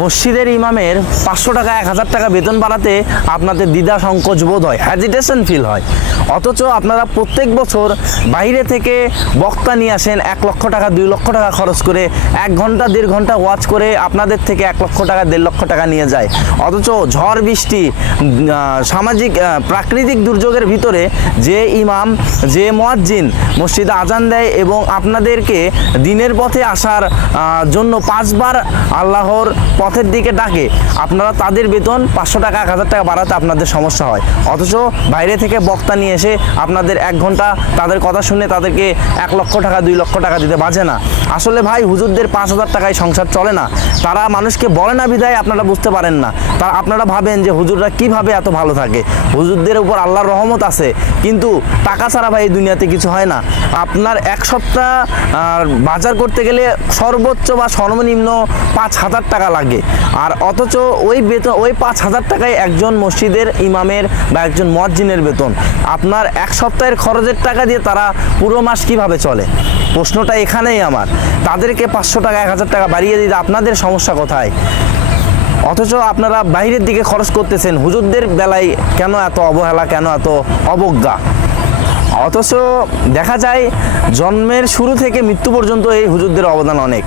মসজিদের ইমামের 500 টাকা 1000 টাকা বেতন বাড়াতে আপনাদের দ্বিধা সংকোচ বোধ হয়, হ্যাজিটেশন ফিল হয়। অথচ আপনারা প্রত্যেক বছর বাইরে থেকে বক্তা নিয়ে আসেন 1 লক্ষ টাকা 2 লক্ষ টাকা খরচ করে, 1 ঘন্টা 1.5 ঘন্টা ওয়াচ করে আপনাদের থেকে 1 লক্ষ টাকা 1.5 লক্ষ টাকা নিয়ে যায়। অথচ ঝড় বৃষ্টি, সামাজিক প্রাকৃতিক দুর্যোগের ভিতরে যে ইমাম, যে মুয়াজ্জিন মসজিদে আজান দেয় এবং আপনাদেরকে দিনের পথে আসার জন্য 5 বার আল্লাহর পথের দিকে ডাকে, আপনারা তাদের বেতন 500 টাকা 1000 টাকা বাড়াতে আপনাদের সমস্যা হয়। অথচ বাইরে থেকে বক্তা নিয়ে এসে আপনাদের 1 ঘন্টা তাদের কথা শুনে তাদেরকে 1 লক্ষ টাকা 2 লক্ষ টাকা দিতে বাজে না। আসলে ভাই, হুজুরদের 5000 টাকায় সংসার চলে না। তারা মানুষকে বলে না বিধায় আপনারা বুঝতে পারেন না। আপনারা ভাবেন যে হুজুররা কিভাবে এত ভালো থাকে। হুজুরদের উপর আল্লাহর রহমত আছে, কিন্তু টাকা ছাড়া ভাই এই দুনিয়াতে কিছু হয় না। আপনার 1 সপ্তাহ বাজার করতে গেলে সর্বোচ্চ বা সর্বনিম্ন 5000 টাকা লাগে। আর অথচ ওই বেতন, ওই 5000 টাকায় একজন মসজিদের ইমামের বা একজন মুয়াজ্জিনের বেতন। আপনার 1 সপ্তাহের খরচের টাকা দিয়ে তারা পুরো মাস কিভাবে চলে? প্রশ্নটা এখানেই আমার। তাদেরকে 500 টাকা 1000 টাকা বাড়িয়ে দিতে আপনাদের সমস্যা কোথায়? অথচ আপনারা বাইরের দিকে খরচ করতেছেন। হুজুরদের বেলায় কেন এত অবহেলা, কেন এত অবজ্ঞা? অথচ দেখা যায় জন্মের শুরু থেকে মৃত্যু পর্যন্ত এই হুজুরদের অবদান অনেক।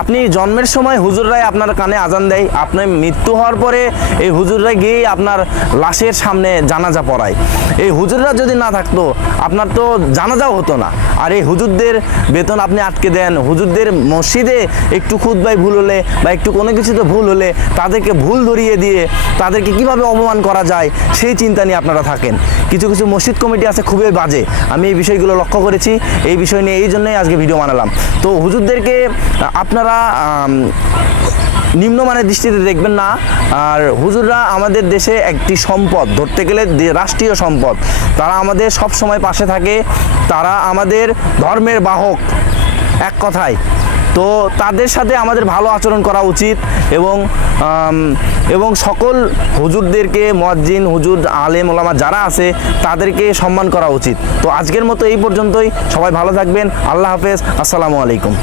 আপনি জন্মের সময় হুজুররাই আপনার কানে আজান দেয়, আপনার মৃত্যু হওয়ার পরে এই হুজুররা গিয়েই আপনার লাশের সামনে জানাজা পড়ায়। এই হুজুররা যদি না থাকতো আপনার তো জানাজাও হতো না। আর এই হুজুরদের বেতন আপনি আটকে দেন। হুজুরদের মসজিদে একটু খুতবায় ভুল হলে বা একটু কোনো কিছুতে ভুল হলে তাদেরকে ভুল ধরিয়ে দিয়ে তাদেরকে কিভাবে অপমান করা যায় সেই চিন্তা নিয়ে আপনারা থাকেন। কিছু কিছু মসজিদ কমিটি আছে খুবই বাজে। আমি এই বিষয়গুলো লক্ষ্য করেছি। এই বিষয় নিয়ে এই জন্যই আজকে ভিডিও বানালাম। তো হুজুরদেরকে আপনারা নিম্নমানের দৃষ্টিতে দেখবেন না। আর হুজুররা আমাদের দেশে একটি সম্পদ, ধরতে গেলে রাষ্ট্রীয় সম্পদ। তারা আমাদের সব সময় পাশে থাকে। তারা আমাদের ধর্মের বাহক, এক কথায়। তো তাদের সাথে আমাদের ভালো আচরণ করা উচিত এবং সকল হুজুরদেরকে, মুয়াজ্জিন, হুজুর, আলেম, ওলামা যারা আছে তাদেরকে সম্মান করা উচিত। তো আজকের মতো এই পর্যন্তই। সবাই ভালো থাকবেন। আল্লাহ হাফেজ। আসসালামু আলাইকুম।